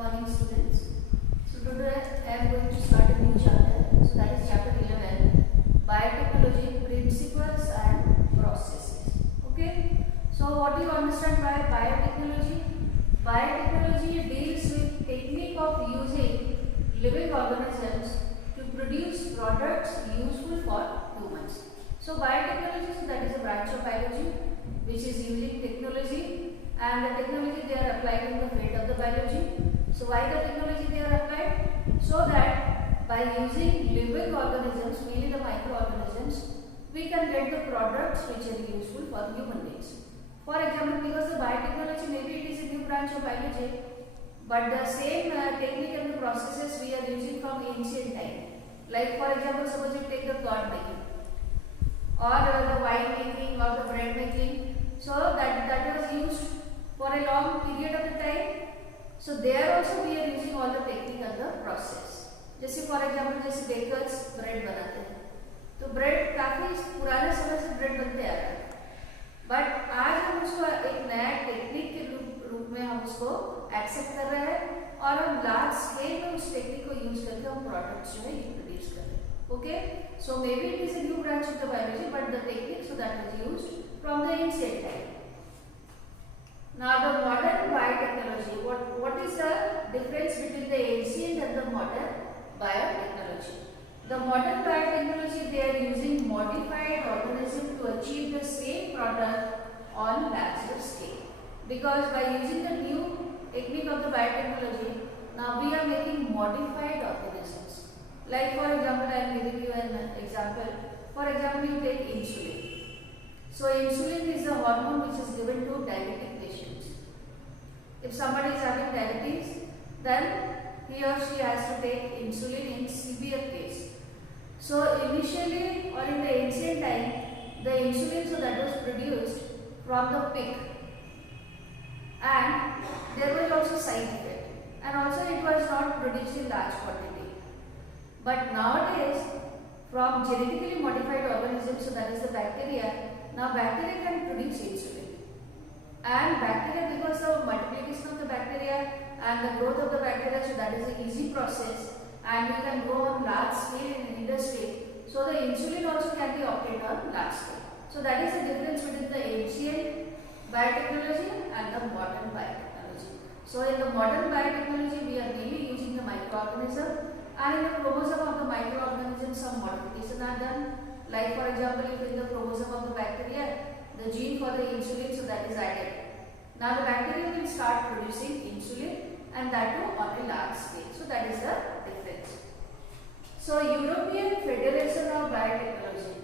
morning, students. So today I am going to start a new chapter. So that is chapter 11, biotechnology principles and processes. Okay. So what do you understand by biotechnology? Biotechnology deals with technique of using living organisms to produce products useful for humans. So biotechnology, so that is a branch of biology which is using technology, and the technology they are applied in the field of the biology. So why the technology they are applied? So that by using living organisms, mainly the microorganisms, we can get the products which are useful for human beings. For example, because the biotechnology, maybe it is a new branch of biology, but the same technique and the processes we are using from ancient time. Like for example, suppose you take the curd making, or the wine making, or the bread making. So that was used for a long period of the time. So there also we are using all the technique and the process. जैसे for example जैसे bakers bread बनाते हैं, तो bread काफी पुराने समय से bread बनते आ रहा है, बट आज हम उसको एक नया टेक्निक के रूप में हम उसको एक्सेप्ट कर रहे हैं और हम लार्ज स्केल में उस टेक्निक को यूज करके हम प्रोडक्ट्स जो है प्रोड्यूस कर रहे हैं. Okay, so may be it is a new branch of the biology, but the technique so that was used from the ancient time. Now the modern biotechnology, what is the difference between the ancient and the modern biotechnology? The modern biotechnology, they are using modified organism to achieve the same product on larger scale. Because by using the new technique of the biotechnology, now we are making modified organisms. Like for example, I am giving you an example. For example, you take insulin. So insulin is a hormone which is given to diabetic patients. If somebody is having diabetes, then he or she has to take insulin in severe case. So initially or in the ancient time, the insulin so that was produced from the pig, and there was also side effect, and also it was not produced in large quantity. But nowadays, from genetically modified organisms, so that is the bacteria, now bacteria can produce insulin. And bacteria, because of multiplication of the bacteria and the growth of the bacteria, so that is an easy process, and we can grow on large scale in industry. So the insulin also can be obtained on large scale. So that is the difference between the ancient biotechnology and the modern biotechnology. So in the modern biotechnology, we are mainly using the microorganism, and in the chromosome of the microorganism, some modification are done. Like for example, if in the chromosome of the bacteria, the gene for the insulin, so that is added. Now the bacteria will start producing insulin, and that too on a large scale. So that is the difference. So European Federation of Biotechnology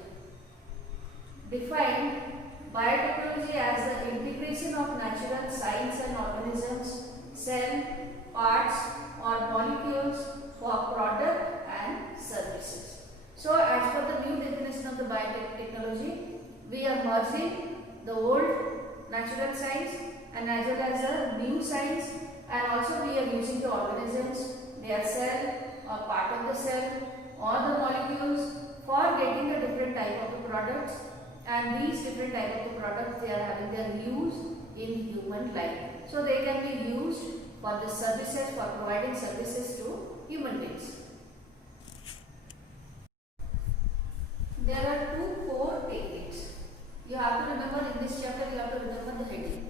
defined biotechnology as the integration of natural science and organisms, cell, parts or molecules for product and services. So as per the new definition of the biotechnology, we are merging the old natural science and as well as the new science, and also we are using the organisms, their cell or part of the cell or the molecules for getting the different type of the products, and these different type of the products, they are having their use in human life. So they can be used for the services, for providing services to human beings. There are two core techniques. You have to remember in this chapter, you have to remember the heading.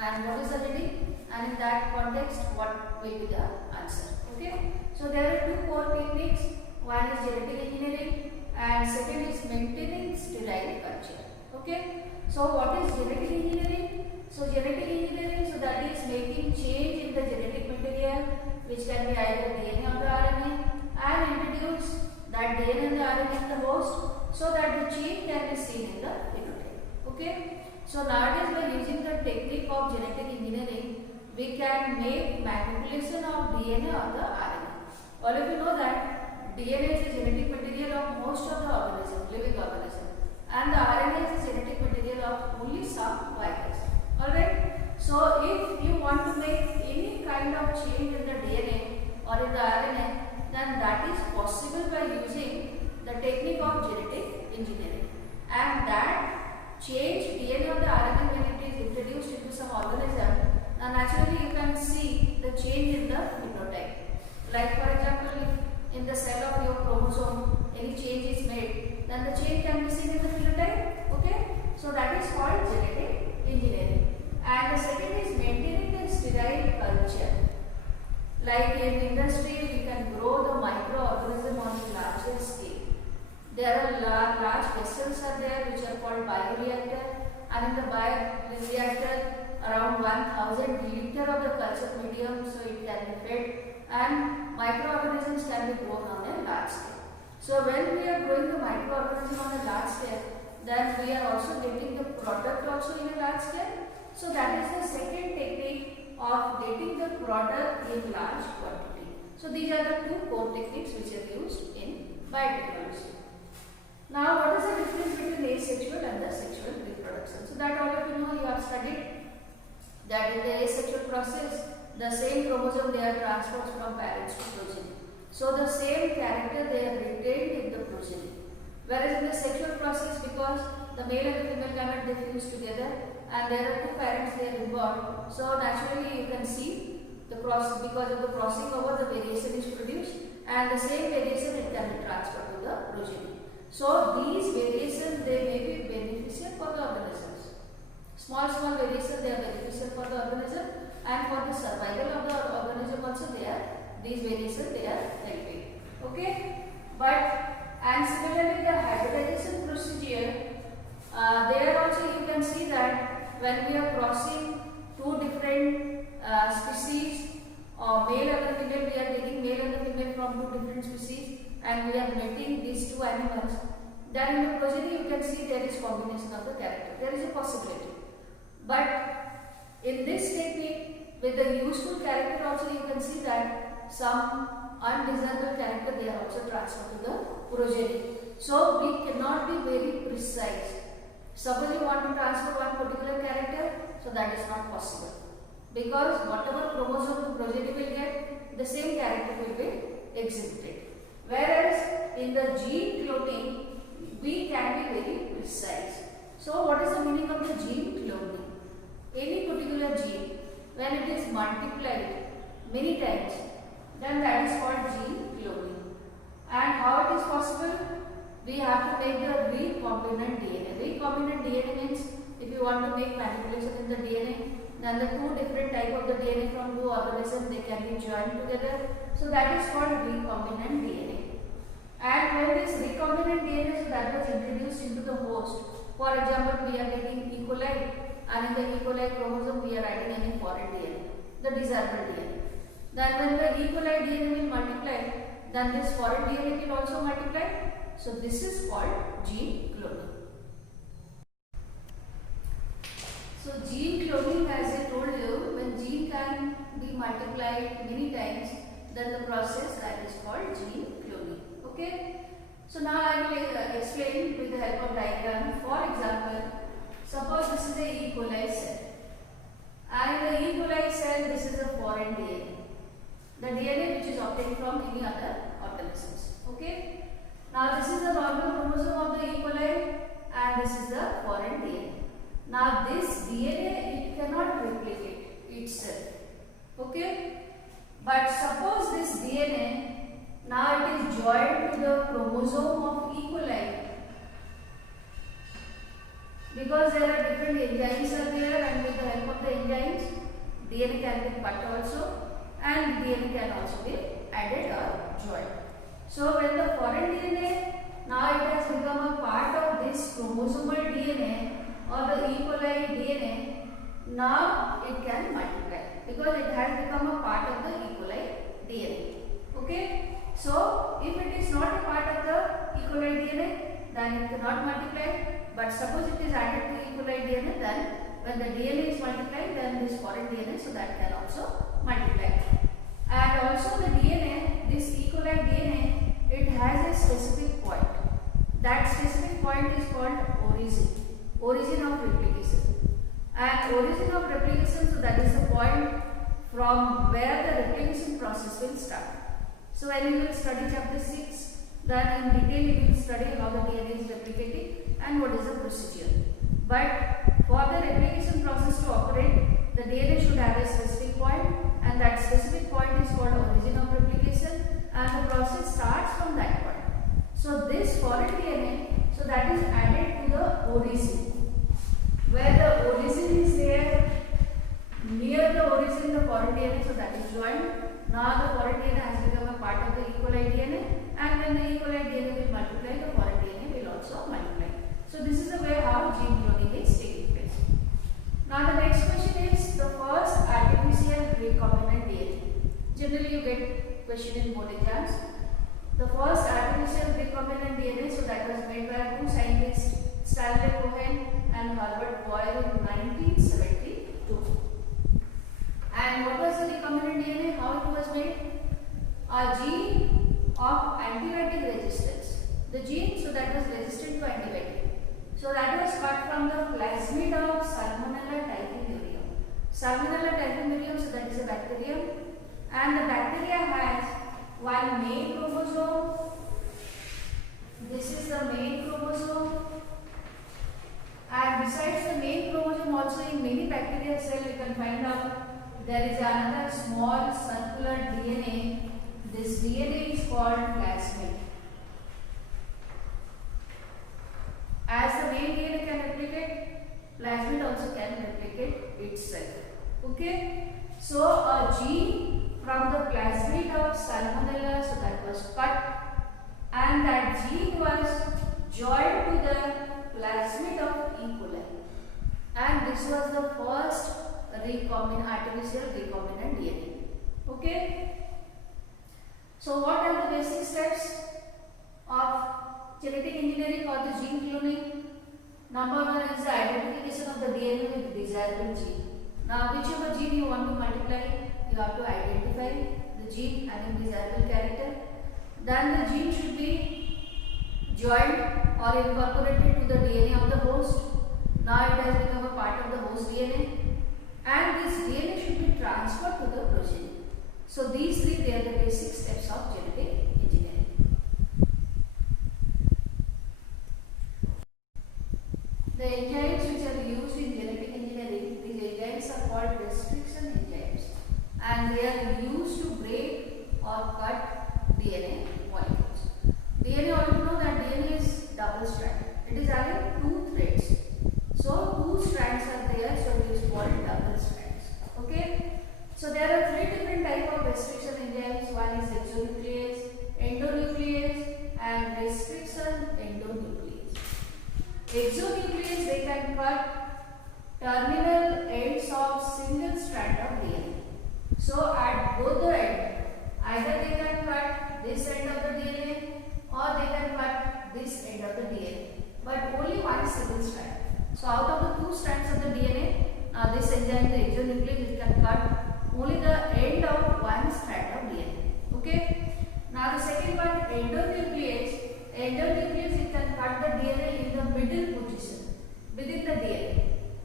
And what is the heading? And in that context, what will be the answer? Okay. So there are two core techniques. One is genetic engineering, and second is maintenance derived culture. Okay. So what is genetic engineering? So genetic engineering, so that is making change in the genetic material, which can be either DNA or the RNA, and introduce that DNA and the RNA in the host, so that the change can be seen in the phenotype. Okay. So nowadays, by using the technique of genetic engineering, we can make manipulation of DNA or the RNA. All of you know that DNA is the genetic material of most of the organisms, living organisms, and the RNA is the genetic material of only some virus. Alright. So if you want to make any kind of change in the DNA or in the RNA, then that is possible by using the technique of genetic engineering, and that change DNA or the RNA when it is introduced into some organism, naturally you can see the change in the phenotype. Like for example, if in the cell of your chromosome any change is made, then the change can be seen in the phenotype. Okay, so that is called genetic engineering. And the second is maintaining the sterile culture. Like in industry, we can grow the microorganism on a larger scale. There are large vessels are there which are called bioreactor, and in the bioreactor around 1000 liter of the culture medium, so it can be fed and microorganisms can be grown on a large scale. So when we are growing the microorganism on a large scale, then we are also getting the product also in a large scale. So that is the second technique of getting the product in large quantity. So these are the two core techniques which are used in biotechnology. Now what is the difference between asexual and the sexual reproduction? So that all of you know, you have studied that in the asexual process, the same chromosome they are transferred from parents to progeny. So the same character they are retained in the progeny. Whereas in the sexual process, because the male and the female gamete they fuse together and there are two parents they are involved, so naturally you can see the cross, because of the crossing over the variation is produced and the same variation it can be transferred to the progeny. So these variations they may be beneficial for the organisms. Small variations they are beneficial for the organism, and for the survival of the organism also these variations they are helping. Okay, and similarly the hybridization procedure, there also you can see that when we are crossing two different species, or male and the female, we are taking male and the female from two different species and we are mating these two animals, then in the progeny you can see there is combination of the character. There is a possibility. But in this technique, with the useful character also you can see that some undesirable character they are also transferred to the progeny. So we cannot be very precise. Suppose you want to transfer one particular character, so that is not possible. Because whatever chromosome the progeny will get, the same character will be exhibited. Whereas in the gene cloning, we can be very precise. So what is the meaning of the gene cloning? Any particular gene, when it is multiplied many times, then that is called gene cloning. And how it is possible? We have to make the recombinant DNA. Recombinant DNA means if you want to make manipulation in the DNA, then the two different type of the DNA from two organisms they can be joined together. So that is called recombinant DNA. And when this recombinant DNA, so that was introduced into the host. For example, we are taking E. coli, and in the E. coli chromosome we are adding any foreign DNA, the desirable DNA. Then when the E. coli DNA will multiply, then this foreign DNA will also multiply. So this is called gene cloning. So gene cloning, as I told you, when gene can be multiplied many times, then the process that is called gene cloning. Okay. So now I will explain with the help of diagram. For example, suppose this is a E. coli cell, and in the E. coli cell this is a foreign DNA, the DNA which is obtained from any other organisms. Okay. Now this is the normal chromosome of the E. coli and this is the foreign DNA. Now this DNA, it cannot replicate itself. Okay. But suppose this DNA, now it is joined to the chromosome of E. coli. Because there are different enzymes are there, and with the help of the enzymes, DNA can be cut also and DNA can also be added or joined. So when the foreign DNA, now it has become a part of this chromosomal DNA or the E. coli DNA, now it can multiply because it has become a part of the E. coli DNA. Okay. So if it is not a part of the E. coli DNA, then it cannot multiply. But suppose it is added to E. coli DNA, then when the DNA is multiplied, then this foreign DNA, so that can also multiply. And also the DNA, this E. coli DNA, it has a specific point. That specific point is called origin of replication. And origin of replication, so that is the point from where the replication process will start. So when you will study chapter 6, then in detail you will study how the DNA is replicating and what is the procedure. But for the replication process to operate, the DNA should have a specific point, and that specific in the foreign DNA, so that is joined. Now the foreign DNA has become a part of the E. coli DNA, and when the E. coli DNA will multiply, the foreign DNA will also multiply. So this is the way how gene cloning is taking place. Now the next question is the first artificial recombinant DNA. Generally you get question in board exams. The first artificial recombinant DNA, so that was made by two scientists, Stanley Cohen and Herbert Boyle in 1972. And what was the recombinant DNA? How it was made? A gene of antibiotic resistance. The gene, so that was resistant to antibiotic. So that was cut from the plasmid of Salmonella typhimurium. Salmonella typhimurium, so that is a bacterium, and the bacteria has one main chromosome. This is the main chromosome, and besides the main chromosome, also in many bacterial cells you can find out there is another small circular DNA. This DNA is called plasmid. As the main DNA can replicate, plasmid also can replicate itself. Okay. So a gene from the plasmid of Salmonella, so that was cut, and that gene was joined to the plasmid of E. coli, and this was the first artificial recombinant DNA. Okay. So what are the basic steps of genetic engineering or the gene cloning? Number one is the identification of the DNA with desirable gene. Now whichever gene you want to multiply, you have to identify the gene having desirable character. Then the gene should be joined or incorporated to the DNA of the host. Now it has become a part of the host DNA, and this DNA should be transferred to the progeny. So these three, they are the basic steps of genetic engineering. The enzymes which are used in genetic engineering, these enzymes are called restriction enzymes, and they are used to break or cut DNA molecules. DNA, all you know that DNA is double strand. It is having two threads. So two strands are there, so it is called double strands. Okay. So there are three different types of restriction enzymes. One is exonuclease, endonuclease, and restriction endonuclease. Exonuclease, they can cut terminal ends of single strand of DNA. So at both the ends, either they can cut this end of the DNA or they can cut this end of the DNA, but only one single strand. So out of the two strands of the DNA, now this enzyme, the exonuclease, it can cut only the end of one strand of DNA. Okay. Now the second one, endonuclease. Endonuclease, it can cut the DNA in the middle position within the DNA.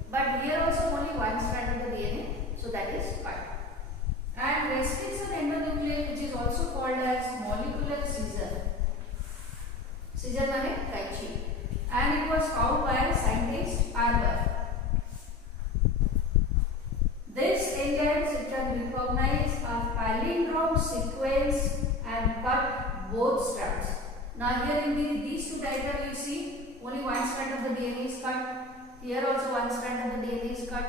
But here also only one strand of the DNA, so that is cut. And restriction endonuclease, which is also called as molecular scissor. Scissor means कैंची. And it was found by scientist Arber. This enzyme can recognize a palindrome sequence and cut both strands. Now here in these two diagrams you see only one strand of the DNA is cut. Here also one strand of the DNA is cut.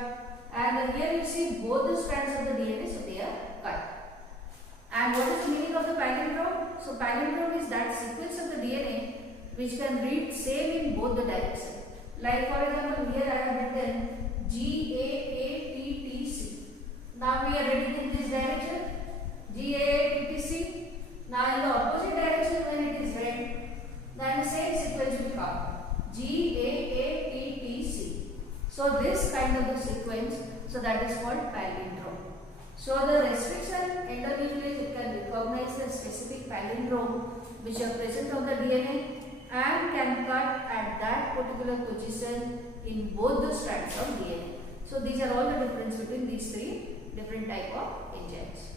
And here you see both the strands of the DNA, so they are cut. And what is the meaning of the palindrome? So palindrome is that sequence of the DNA which can read same in both the directions. Like for example, here I have written GAATTC. Now we are reading in this direction, GAATTC. Now in the opposite direction when it is read, then the same sequence will come, GAATTC. So this kind of the sequence, so that is called palindrome. So the restriction endonuclease, it can recognize the specific palindrome which are present on the DNA and can cut at that particular position in both the strands of DNA. So these are all the difference between these three different type of enzymes.